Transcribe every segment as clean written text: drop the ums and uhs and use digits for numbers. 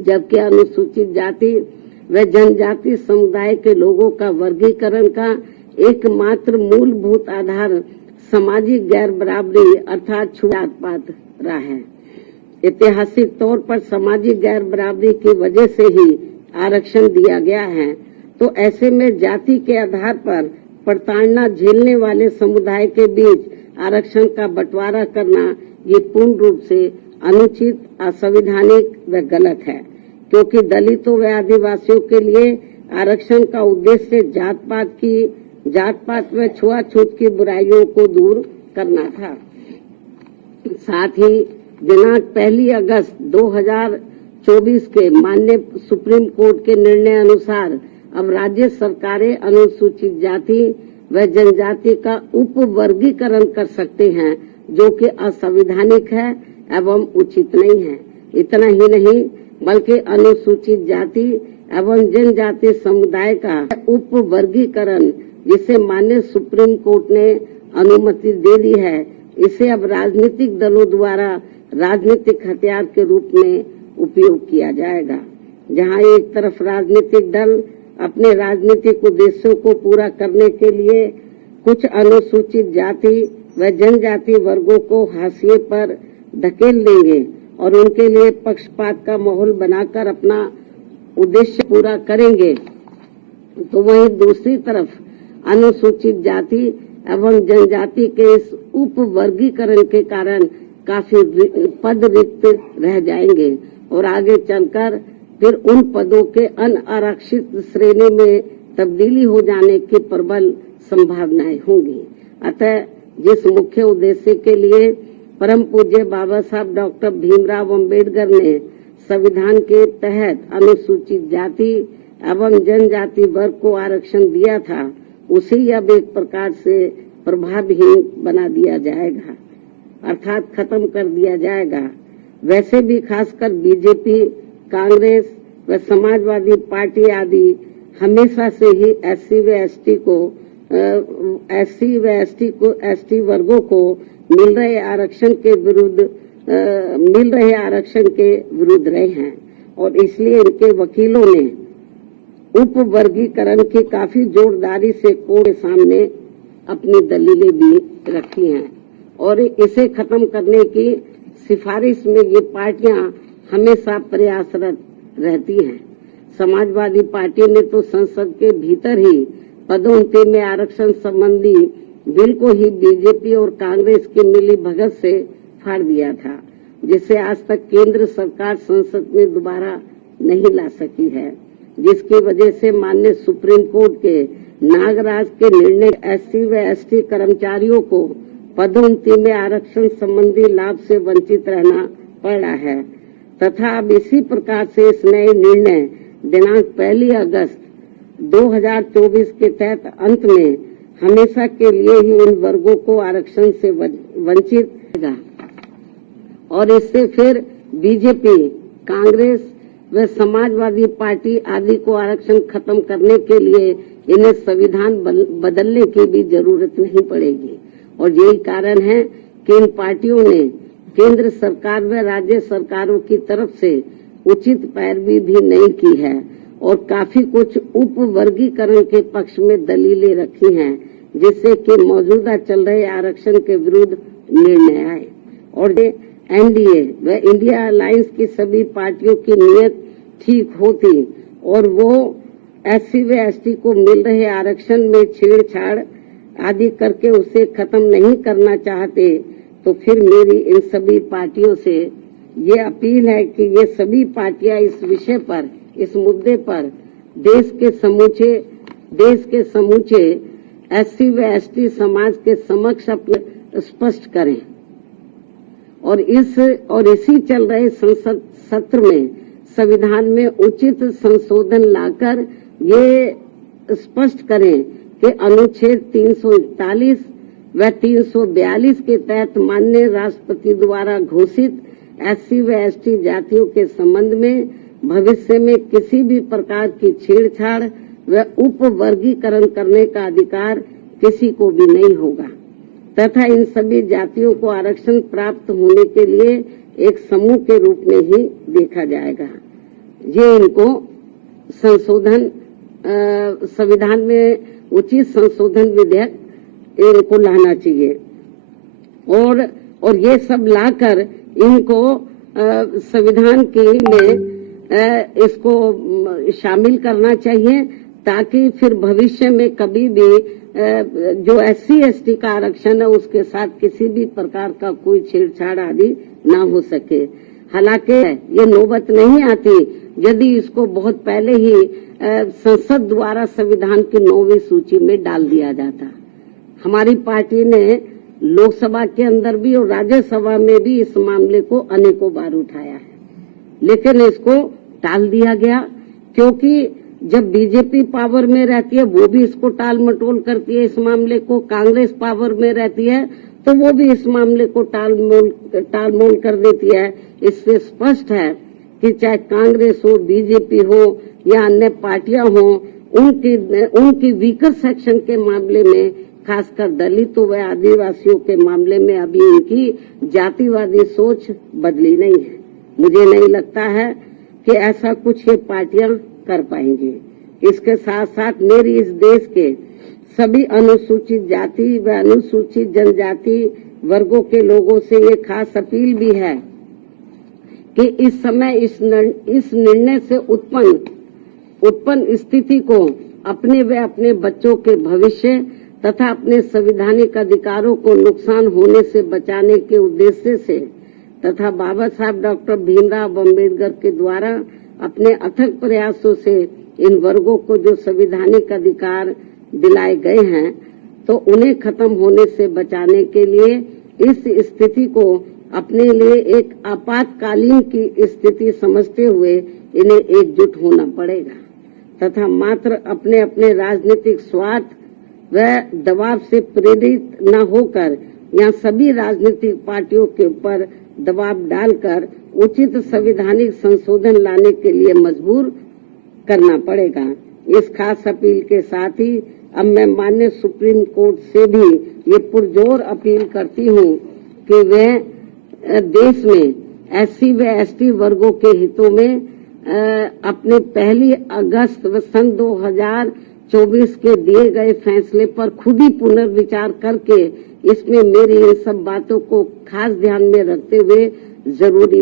जबकि अनुसूचित जाति व जनजाति समुदाय के लोगों का वर्गीकरण का एकमात्र मूलभूत आधार सामाजिक गैर बराबरी अर्थात छूत पात रहा है। ऐतिहासिक तौर पर सामाजिक गैर बराबरी की वजह से ही आरक्षण दिया गया है, तो ऐसे में जाति के आधार पर प्रताड़ना झेलने वाले समुदाय के बीच आरक्षण का बंटवारा करना ये पूर्ण रूप से अनुचित, असंवैधानिक व गलत है, क्योंकि दलितों व आदिवासियों के लिए आरक्षण का उद्देश्य जात पात व छुआछूत की बुराइयों को दूर करना था। साथ ही दिनांक 1 अगस्त 2024 के माननीय सुप्रीम कोर्ट के निर्णय अनुसार अब राज्य सरकारें अनुसूचित जाति व जनजाति का उप वर्गीकरण कर सकते हैं, जो कि असंवैधानिक है एवं उचित नहीं है। इतना ही नहीं बल्कि अनुसूचित जाति एवं जनजाति समुदाय का उप वर्गीकरण जिसे माननीय सुप्रीम कोर्ट ने अनुमति दे दी है, इसे अब राजनीतिक दलों द्वारा राजनीतिक हथियार के रूप में उपयोग किया जाएगा। जहां एक तरफ राजनीतिक दल अपने राजनीतिक उद्देश्यों को पूरा करने के लिए कुछ अनुसूचित जाति व जनजाति वर्गों को हाशिए पर धकेल देंगे और उनके लिए पक्षपात का माहौल बनाकर अपना उद्देश्य पूरा करेंगे, तो वहीं दूसरी तरफ अनुसूचित जाति एवं जनजाति के इस उप वर्गीकरण के कारण काफी पद रिक्त रह जाएंगे और आगे चलकर फिर उन पदों के अनारक्षित श्रेणी में तब्दीली हो जाने की प्रबल संभावनाएं होंगी। अतः जिस मुख्य उद्देश्य के लिए परम पूज्य बाबा साहब डॉक्टर भीमराव अंबेडकर ने संविधान के तहत अनुसूचित जाति एवं जनजाति वर्ग को आरक्षण दिया था, उसे अब एक प्रकार से प्रभावहीन बना दिया जाएगा, अर्थात खत्म कर दिया जाएगा। वैसे भी खासकर बीजेपी, कांग्रेस व समाजवादी पार्टी आदि हमेशा से ही एससी व एसटी वर्गों को मिल रहे आरक्षण के विरुद्ध रहे हैं और इसलिए इनके वकीलों ने उप वर्गीकरण की काफी जोरदारी से कोर्ट के सामने अपनी दलीलें भी रखी हैं और इसे खत्म करने की सिफारिश में ये पार्टियां हमेशा प्रयासरत रहती हैं। समाजवादी पार्टी ने तो संसद के भीतर ही पदोन्नति में आरक्षण संबंधी बिल को ही बीजेपी और कांग्रेस की मिली भगत से फाड़ दिया था, जिसे आज तक केंद्र सरकार संसद में दोबारा नहीं ला सकी है, जिसकी वजह से माननीय सुप्रीम कोर्ट के नागराज के निर्णय एससी व एसटी कर्मचारियों को पदोन्नति में आरक्षण संबंधी लाभ से वंचित रहना पड़ा है तथा अब इसी प्रकार से इस नए निर्णय दिनांक 1 अगस्त 2024 के तहत अंत में हमेशा के लिए ही इन वर्गों को आरक्षण से वंचित रहेगा और इससे फिर बीजेपी, कांग्रेस व समाजवादी पार्टी आदि को आरक्षण खत्म करने के लिए इन्हें संविधान बदलने की भी जरूरत नहीं पड़ेगी। और यही कारण है कि इन पार्टियों ने केंद्र सरकार व राज्य सरकारों की तरफ से उचित पैरवी भी नहीं की है और काफी कुछ उप वर्गीकरण के पक्ष में दलीलें रखी हैं, जिससे कि मौजूदा चल रहे आरक्षण के विरुद्ध निर्णय आए। और एनडीए व इंडिया अलायंस की सभी पार्टियों की नीयत ठीक होती और वो एससी व एसटी को मिल रहे आरक्षण में छेड़छाड़ आदि करके उसे खत्म नहीं करना चाहते, तो फिर मेरी इन सभी पार्टियों से ये अपील है कि ये सभी पार्टियां इस विषय पर, इस मुद्दे पर देश के समूचे एससी व एसटी समाज के समक्ष अपने स्पष्ट करें और इसी चल रहे संसद सत्र में संविधान में उचित संशोधन लाकर ये स्पष्ट करें कि अनुच्छेद 341 व 342 के तहत माननीय राष्ट्रपति द्वारा घोषित एससी व एसटी जातियों के संबंध में भविष्य में किसी भी प्रकार की छेड़छाड़ व उप वर्गीकरण करने का अधिकार किसी को भी नहीं होगा तथा इन सभी जातियों को आरक्षण प्राप्त होने के लिए एक समूह के रूप में ही देखा जाएगा। ये इनको संशोधन संविधान में उचित संशोधन विधेयक इनको लाना चाहिए और ये सब लाकर इनको संविधान की में इसको शामिल करना चाहिए, ताकि फिर भविष्य में कभी भी जो SC/ST का आरक्षण है उसके साथ किसी भी प्रकार का कोई छेड़छाड़ आदि ना हो सके। हालांकि ये नौबत नहीं आती यदि इसको बहुत पहले ही संसद द्वारा संविधान की 9वीं सूची में डाल दिया जाता। हमारी पार्टी ने लोकसभा के अंदर भी और राज्यसभा में भी इस मामले को अनेकों बार उठाया है, लेकिन इसको टाल दिया गया, क्योंकि जब बीजेपी पावर में रहती है वो भी इसको टाल मटोल करती है। इस मामले को कांग्रेस पावर में रहती है तो वो भी इस मामले को टाल मोल कर देती है। इससे स्पष्ट है कि चाहे कांग्रेस हो, बीजेपी हो या अन्य पार्टियां हो, उनकी वीकर सेक्शन के मामले में, खासकर दलितों व आदिवासियों के मामले में अभी उनकी जातिवादी सोच बदली नहीं है। मुझे नहीं लगता है कि ऐसा कुछ ये पार्टियां कर पाएंगी। इसके साथ साथ मेरी इस देश के सभी अनुसूचित जाति व अनुसूचित जनजाति वर्गों के लोगों से ये खास अपील भी है कि इस समय इस निर्णय से उत्पन्न स्थिति को अपने व अपने बच्चों के भविष्य तथा अपने संवैधानिक अधिकारों को नुकसान होने से बचाने के उद्देश्य से तथा बाबा साहब डॉक्टर भीमराव अम्बेडकर के द्वारा अपने अथक प्रयासों से इन वर्गों को जो संवैधानिक अधिकार दिलाए गए हैं, तो उन्हें खत्म होने से बचाने के लिए इस स्थिति को अपने लिए एक आपातकालीन की स्थिति समझते हुए इन्हें एकजुट होना पड़ेगा तथा मात्र अपने अपने राजनीतिक स्वार्थ व दबाव से प्रेरित न होकर यहाँ सभी राजनीतिक पार्टियों के ऊपर दबाव डालकर उचित संवैधानिक संशोधन लाने के लिए मजबूर करना पड़ेगा। इस खास अपील के साथ ही अब मैं माननीय सुप्रीम कोर्ट से भी ये पुरजोर अपील करती हूँ कि वह देश में SC व ST वर्गों के हितों में अपने 1 अगस्त सन 2024 के दिए गए फैसले पर खुद ही पुनर्विचार करके इसमें मेरी इन सब बातों को खास ध्यान में रखते हुए जरूरी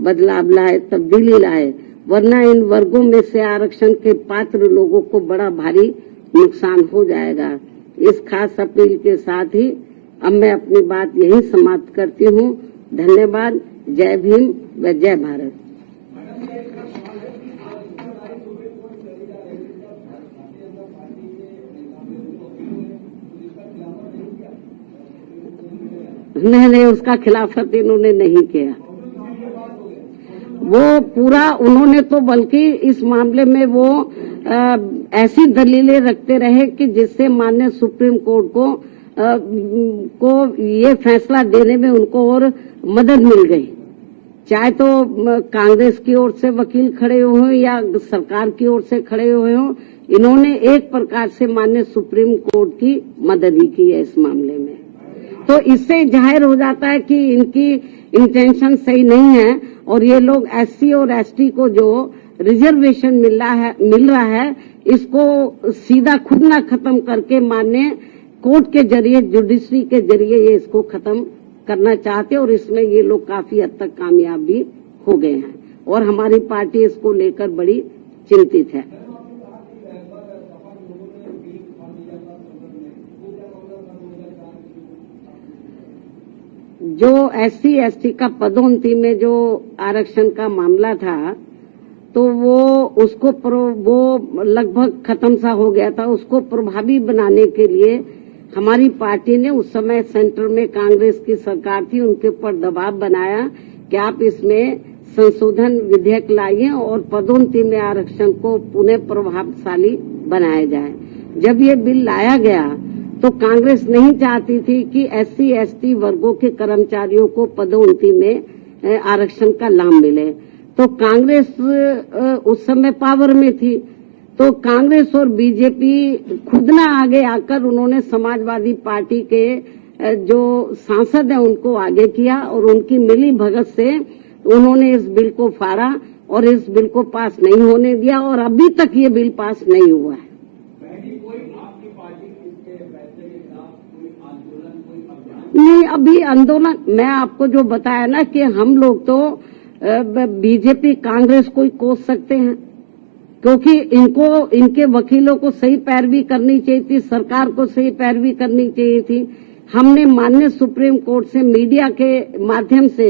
बदलाव लाए, तब्दीली लाए, वरना इन वर्गों में से आरक्षण के पात्र लोगों को बड़ा भारी नुकसान हो जाएगा। इस खास अपील के साथ ही अब मैं अपनी बात यही समाप्त करती हूँ। धन्यवाद। जय भीम व जय भारत। नहीं, उसका खिलाफत इन्होंने नहीं किया। वो पूरा उन्होंने तो बल्कि इस मामले में वो ऐसी दलीलें रखते रहे कि जिससे माननीय सुप्रीम कोर्ट को ये फैसला देने में उनको और मदद मिल गई। चाहे तो कांग्रेस की ओर से वकील खड़े हुए हो या सरकार की ओर से खड़े हुए हो, इन्होंने एक प्रकार से माननीय सुप्रीम कोर्ट की मदद ही की है इस मामले में। तो इससे जाहिर हो जाता है कि इनकी इंटेंशन सही नहीं है और ये लोग SC और ST को जो रिजर्वेशन मिल रहा है इसको सीधा खुद ना खत्म करके माननीय कोर्ट के जरिए, जुडिशरी के जरिए ये इसको खत्म करना चाहते और इसमें ये लोग काफी हद तक कामयाब भी हो गए हैं और हमारी पार्टी इसको लेकर बड़ी चिंतित है। जो SC ST का पदोन्नति में जो आरक्षण का मामला था तो वो लगभग खत्म सा हो गया था। उसको प्रभावी बनाने के लिए हमारी पार्टी ने उस समय सेंटर में कांग्रेस की सरकार थी, उनके ऊपर दबाव बनाया कि आप इसमें संशोधन विधेयक लाइए और पदोन्नति में आरक्षण को पुनः प्रभावशाली बनाया जाए। जब ये बिल लाया गया तो कांग्रेस नहीं चाहती थी कि SC ST वर्गों के कर्मचारियों को पदोन्नति में आरक्षण का लाभ मिले। तो कांग्रेस उस समय पावर में थी, तो कांग्रेस और बीजेपी खुद ना आगे आकर उन्होंने समाजवादी पार्टी के जो सांसद हैं उनको आगे किया और उनकी मिली भगत से उन्होंने इस बिल को फाड़ा और इस बिल को पास नहीं होने दिया और अभी तक ये बिल पास नहीं हुआ है। नहीं, अभी आंदोलन मैं आपको जो बताया ना कि हम लोग तो बीजेपी कांग्रेस को ही कोस सकते हैं, क्योंकि इनके वकीलों को सही पैरवी करनी चाहिए थी, सरकार को सही पैरवी करनी चाहिए थी। हमने माननीय सुप्रीम कोर्ट से मीडिया के माध्यम से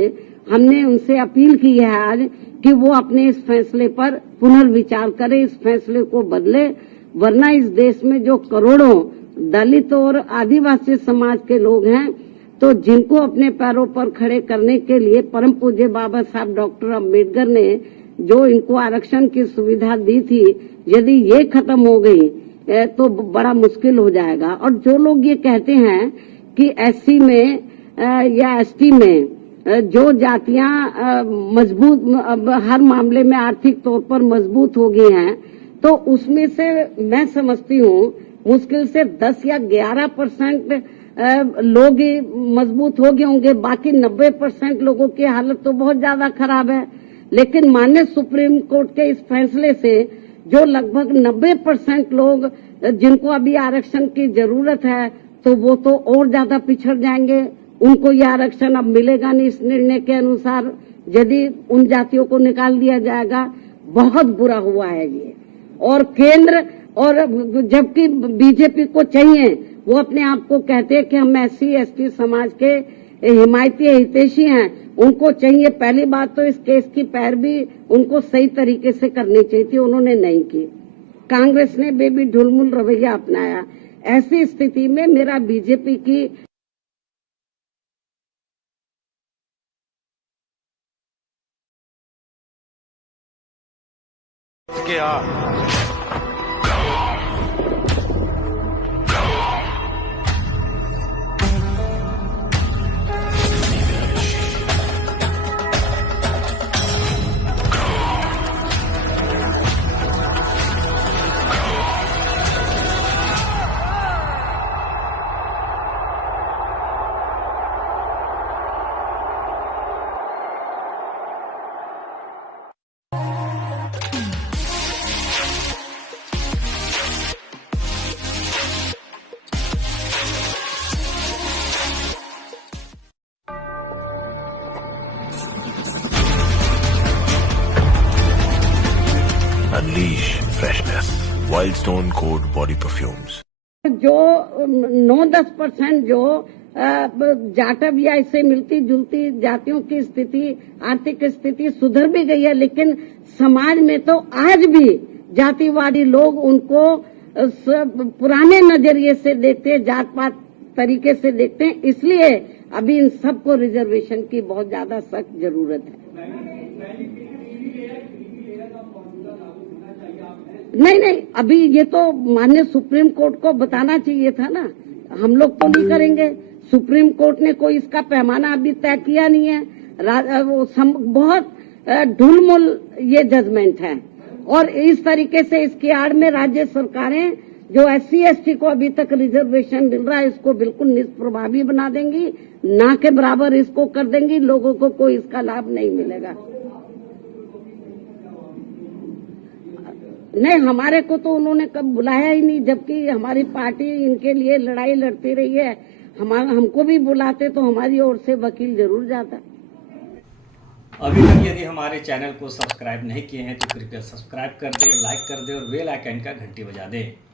हमने उनसे अपील की है आज कि वो अपने इस फैसले पर पुनर्विचार करें, इस फैसले को बदले, वरना इस देश में जो करोड़ों दलित और आदिवासी समाज के लोग हैं, तो जिनको अपने पैरों पर खड़े करने के लिए परम पूज्य बाबा साहब डॉक्टर अम्बेडकर ने जो इनको आरक्षण की सुविधा दी थी, यदि ये खत्म हो गई तो बड़ा मुश्किल हो जाएगा। और जो लोग ये कहते हैं कि एससी में या एसटी में जो जातियां मजबूत हर मामले में आर्थिक तौर पर मजबूत हो गई हैं, तो उसमें से मैं समझती हूँ मुश्किल से 10 या 11% लोग ही मजबूत हो गए होंगे, बाकी 90% लोगों की हालत तो बहुत ज्यादा खराब है। लेकिन माननीय सुप्रीम कोर्ट के इस फैसले से जो लगभग 90% लोग जिनको अभी आरक्षण की जरूरत है, तो वो तो और ज्यादा पिछड़ जाएंगे, उनको ये आरक्षण अब मिलेगा नहीं। इस निर्णय के अनुसार यदि उन जातियों को निकाल दिया जाएगा, बहुत बुरा हुआ है ये। और केंद्र और जबकि बीजेपी को चाहिए, वो अपने आप को कहते हैं कि हम एससी एसटी समाज के हिमायती हितैषी हैं, उनको चाहिए पहली बात तो इस केस की पैरवी उनको सही तरीके से करनी चाहिए थी, उन्होंने नहीं की। कांग्रेस ने बेबी ढुलमुल रवैया अपनाया। ऐसी स्थिति में मेरा बीजेपी की Unleash freshness. Wildstone Code Body Perfumes. जो 9-10% जो जाटव या इससे मिलती जुलती जातियों की स्थिति, आर्थिक स्थिति सुधर भी गई है, लेकिन समाज में तो आज भी जातिवादी लोग उनको पुराने नजरिए से देखते हैं, जात पात तरीके से देखते हैं। इसलिए अभी इन सबको रिजर्वेशन की बहुत ज्यादा सख्त जरूरत है। नहीं, अभी ये तो माननीय सुप्रीम कोर्ट को बताना चाहिए था ना, हम लोग तो नहीं करेंगे। सुप्रीम कोर्ट ने कोई इसका पैमाना अभी तय किया नहीं है। बहुत ढुलमुल ये जजमेंट है और इस तरीके से इसकी आड़ में राज्य सरकारें जो एससी एसटी को अभी तक रिजर्वेशन मिल रहा है, इसको बिल्कुल निष्प्रभावी बना देंगी, ना के बराबर इसको कर देंगी, लोगों को कोई इसका लाभ नहीं मिलेगा। नहीं, हमारे को तो उन्होंने कब बुलाया ही नहीं, जबकि हमारी पार्टी इनके लिए लड़ाई लड़ती रही है। हमको भी बुलाते तो हमारी ओर से वकील जरूर जाता। अभी तक यदि हमारे चैनल को सब्सक्राइब नहीं किए हैं तो कृपया सब्सक्राइब कर दें, लाइक कर दें और बेल आइकन का घंटी बजा दें।